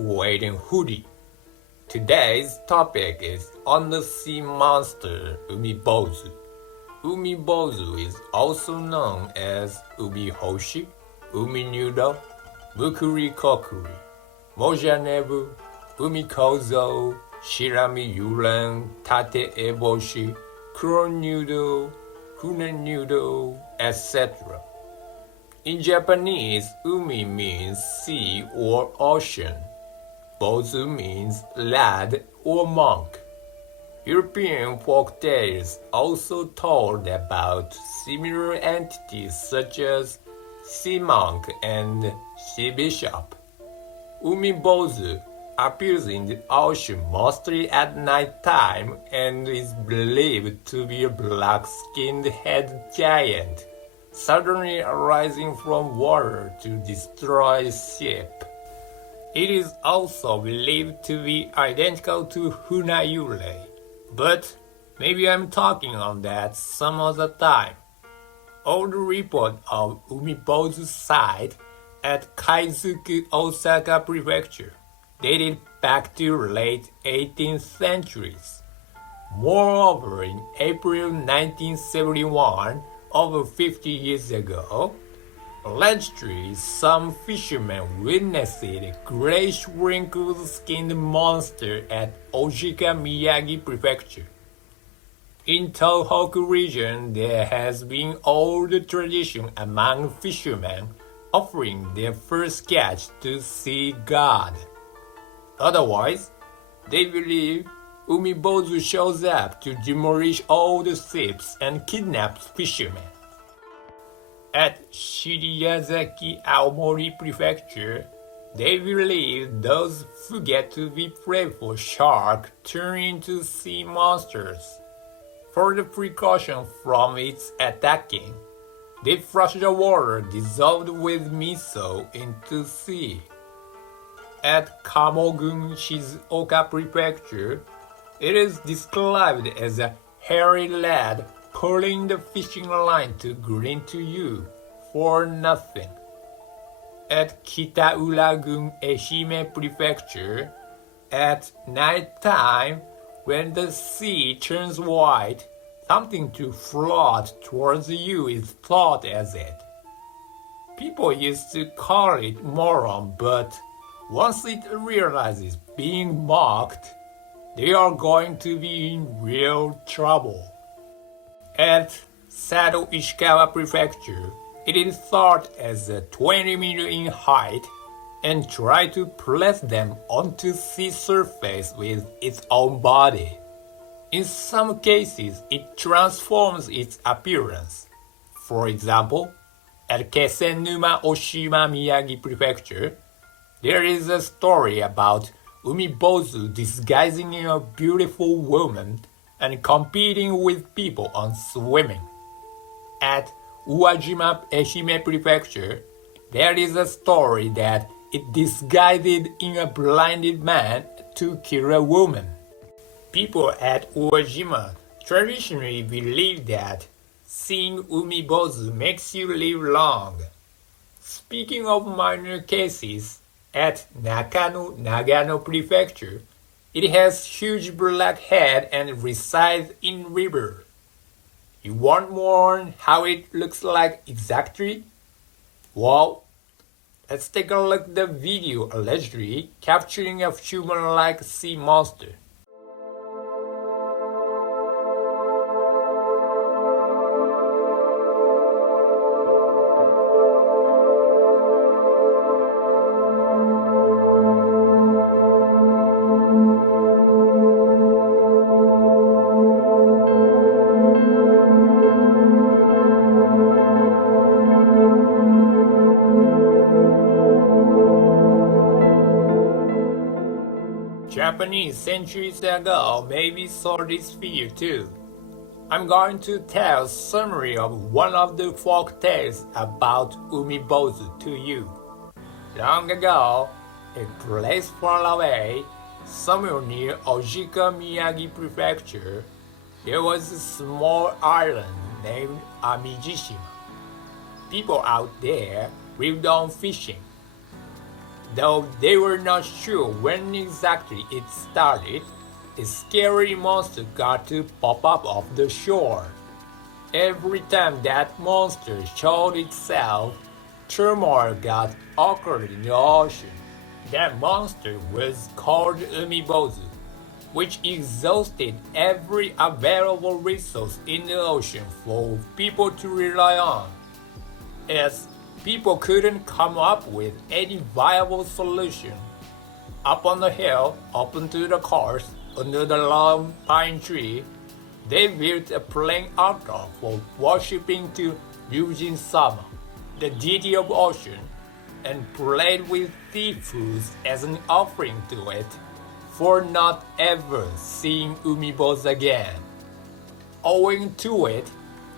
weighted hoodie. Today's topic is undersea monster Umibozu. Umibozu is also known as Umihoshi, Uminoodle, Mukuri-kokuri, Mojanebu, Umikozo, Shirami Yuren, Tate Eboshi, Kuro noodle, Huna noodle, etc. In Japanese, umi means sea or ocean. Bozu means lad or monk. European folk tales also told about similar entities such as sea monk and sea bishop. Umibozu appears in the ocean mostly at night time and is believed to be a black-skinned head giant, suddenly arising from water to destroy a ship. It is also believed to be identical to Hunayure, but maybe I'm talking on that some other time. Old report of Umibozu's site at Kaizuku, Osaka Prefecture dated back to late 18th centuries. Moreover, in April 1971, over 50 years ago, allegedly some fishermen witnessed a grayish wrinkled-skinned monster at Ojika, Miyagi Prefecture. In Tohoku region, there has been old tradition among fishermen offering their first catch to sea god. Otherwise, they believe Umibozu shows up to demolish all the ships and kidnaps fishermen. At Shiriyazaki, Aomori Prefecture, they believe those who get to be prey for shark turn into sea monsters. For the precaution from its attacking, they flush the water dissolved with miso into sea. At Kamogun, Shizuoka Prefecture, it is described as a hairy lad pulling the fishing line to grin to you for nothing. At Kitaura-gun, Ehime Prefecture, at night time, when the sea turns white, something to float towards you is thought as it. People used to call it moron, but once it realizes being mocked, they are going to be in real trouble. At Sado Ishikawa Prefecture, it is thought as a 20 meters in height and try to place them onto sea surface with its own body. In some cases, it transforms its appearance. For example, at Kesenuma Oshima Miyagi Prefecture, there is a story about Umibozu disguising in a beautiful woman and competing with people on swimming. At Uwajima, Ehime Prefecture, there is a story that it disguised in a blinded man to kill a woman. People at Uwajima traditionally believe that seeing Umibozu makes you live long. Speaking of minor cases, at Nakano, Nagano Prefecture, it has huge black head and resides in river. You want more on how it looks like exactly? Well, let's take a look at the video allegedly capturing a human-like sea monster. Japanese centuries ago maybe saw this figure too. I'm going to tell a summary of one of the folk tales about Umibozu to you. Long ago, a place far away, somewhere near Ojika, Miyagi Prefecture, there was a small island named Amijishima. People out there lived on fishing. Though they were not sure when exactly it started, a scary monster got to pop up off the shore. Every time that monster showed itself, turmoil got occurred in the ocean. That monster was called Umibozu, which exhausted every available resource in the ocean for people to rely on. As people couldn't come up with any viable solution, up on the hill, open to the cars, under the long pine tree, they built a plain altar for worshipping to Ryujin Sama, the deity of ocean, and prayed with seafoods as an offering to it, for not ever seeing Umibozu again. Owing to it,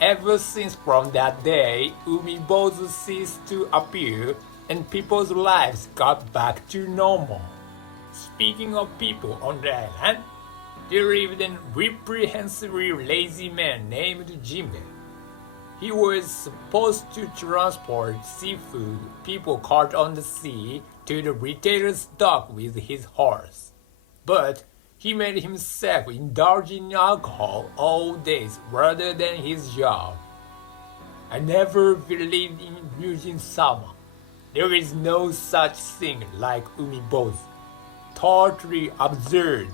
ever since from that day, Umibozu ceased to appear and people's lives got back to normal. Speaking of people on the island, there lived a reprehensibly lazy man named Jinbe. He was supposed to transport seafood people caught on the sea to the retailer's dock with his horse. But he made himself indulge in alcohol all days rather than his job. I never believed in Ryujin Sama. There is no such thing like Umibozu. Totally absurd.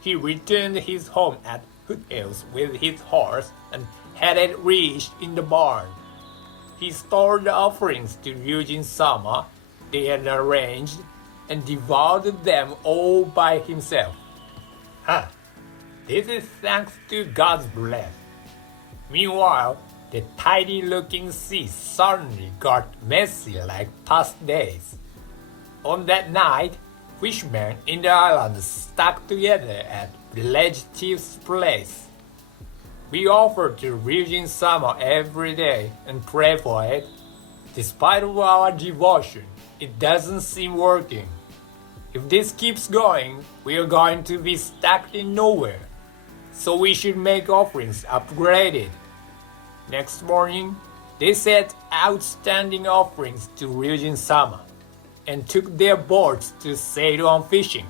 He returned his home at foothills with his horse and had it reached in the barn. He stored the offerings to Ryujin Sama they had arranged and devoured them all by himself. This is thanks to God's bless. Meanwhile, the tidy-looking sea suddenly got messy like past days. On that night, fishermen in the island stuck together at village chief's place. We offer to Ryujin Sama every day and pray for it. Despite our devotion, it doesn't seem working. If this keeps going, we are going to be stuck in nowhere. So we should make offerings upgraded. Next morning, they set outstanding offerings to Ryujin Sama and took their boats to sail on fishing.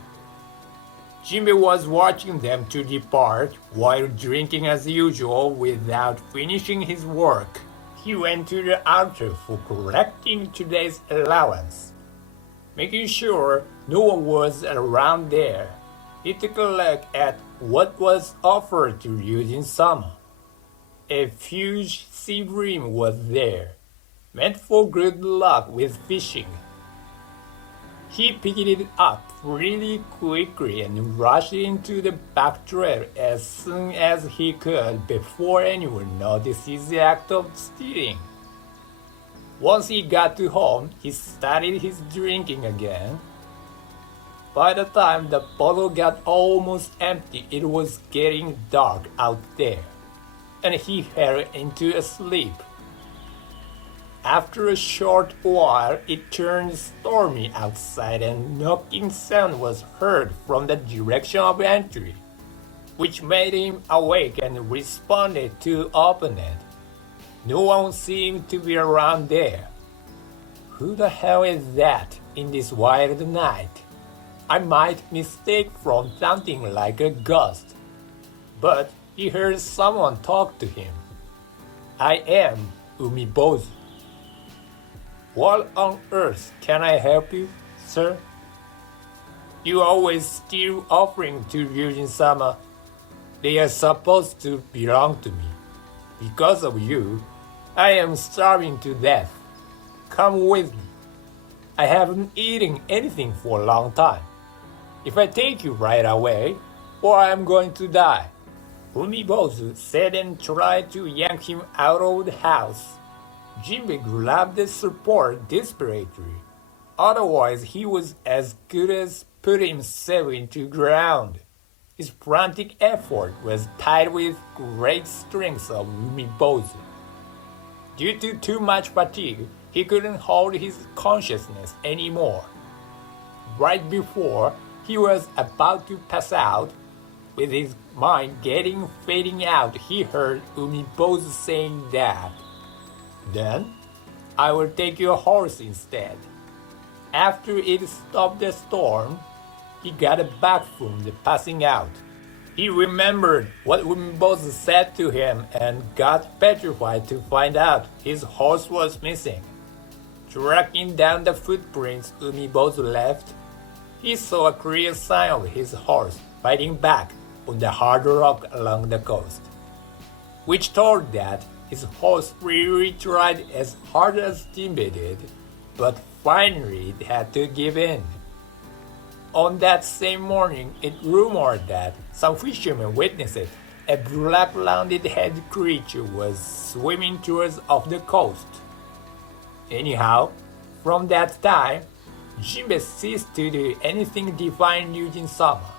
Jinbe was watching them to depart while drinking as usual without finishing his work. He went to the altar for collecting today's allowance. Making sure no one was around there, he took a look at what was offered to Ryujin Sama. A huge sea bream was there, meant for good luck with fishing. He picked it up really quickly and rushed into the back trail as soon as he could before anyone noticed his act of stealing. Once he got to home, he started his drinking again. By the time the bottle got almost empty, it was getting dark out there, and he fell into a sleep. After a short while, it turned stormy outside and knocking sound was heard from the direction of entry, which made him awake and responded to open it. No one seemed to be around there. Who the hell is that in this wild night? I might mistake from something like a ghost. But he heard someone talk to him. I am Umibozu. What on earth can I help you, sir? You always steal offerings to Ryujin Sama. They are supposed to belong to me. Because of you, I am starving to death. Come with me. I haven't eaten anything for a long time. If I take you right away, or I am going to die. Umibozu said and tried to yank him out of the house. Jinbe grabbed the support desperately. Otherwise, he was as good as put himself into ground. His frantic effort was tied with great strength of Umibozu. Due to too much fatigue, he couldn't hold his consciousness anymore. Right before he was about to pass out, with his mind fading out, he heard Umibozu saying that, "Then, I will take your horse instead." After it stopped the storm, he got back from the passing out. He remembered what Umibozu said to him and got petrified to find out his horse was missing. Tracking down the footprints Umibozu left, he saw a clear sign of his horse fighting back on the hard rock along the coast, which told that his horse really tried as hard as Jinbei did, but finally it had to give in. On that same morning, it rumored that some fishermen witnessed a black rounded-headed creature was swimming towards off the coast. Anyhow, from that time, Jinbei ceased to do anything defying Ryujin Sama,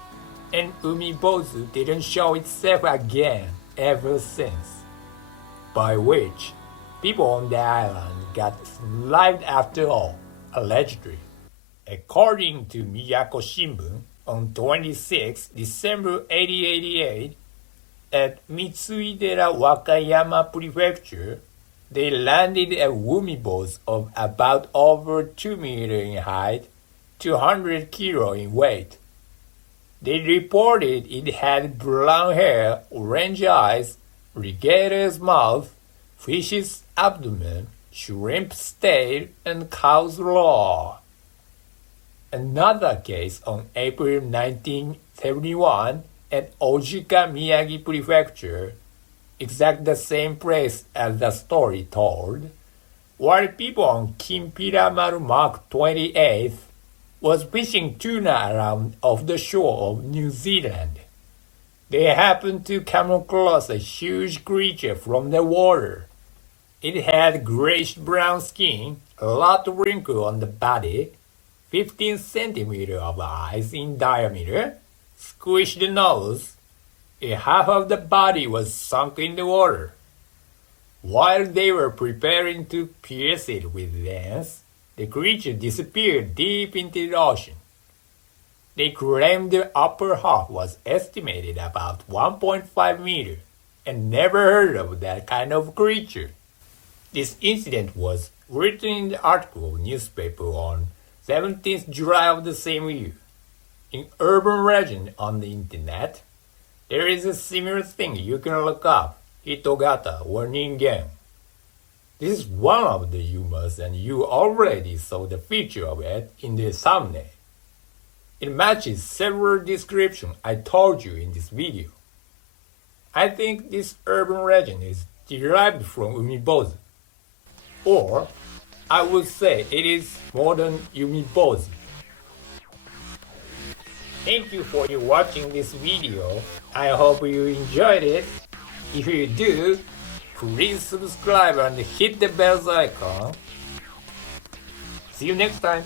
and Umibozu didn't show itself again ever since. By which, people on the island got lived after all, allegedly. According to Miyako Shimbun, on 26 December 1888, at Mitsuidera Wakayama Prefecture, they landed a Umibozu of about over 2 meters in height, 200 kilo in weight. They reported it had brown hair, orange eyes, alligator's mouth, fish's abdomen, shrimp's tail, and cow's roar. Another case on April 1971 at Ojika, Miyagi Prefecture, exactly the same place as the story told, while people on Kimpiramaru Mark 28th was fishing tuna around off the shore of New Zealand. They happened to come across a huge creature from the water. It had grayish-brown skin, a lot of wrinkles on the body, 15 centimeters of eyes in diameter, squished nose, and half of the body was sunk in the water. While they were preparing to pierce it with lance, the creature disappeared deep into the ocean. They claimed the upper half was estimated about 1.5 meters and never heard of that kind of creature. This incident was written in the article of newspaper on 17th July of the same year. In urban region on the internet, there is a similar thing you can look up, hitogata or ningen. This is one of the humors and you already saw the feature of it in the thumbnail. It matches several descriptions I told you in this video. I think this urban legend is derived from Umibozu. Or, I would say it is modern Umibozu. Thank you for watching this video. I hope you enjoyed it. If you do, please subscribe and hit the bell icon. See you next time.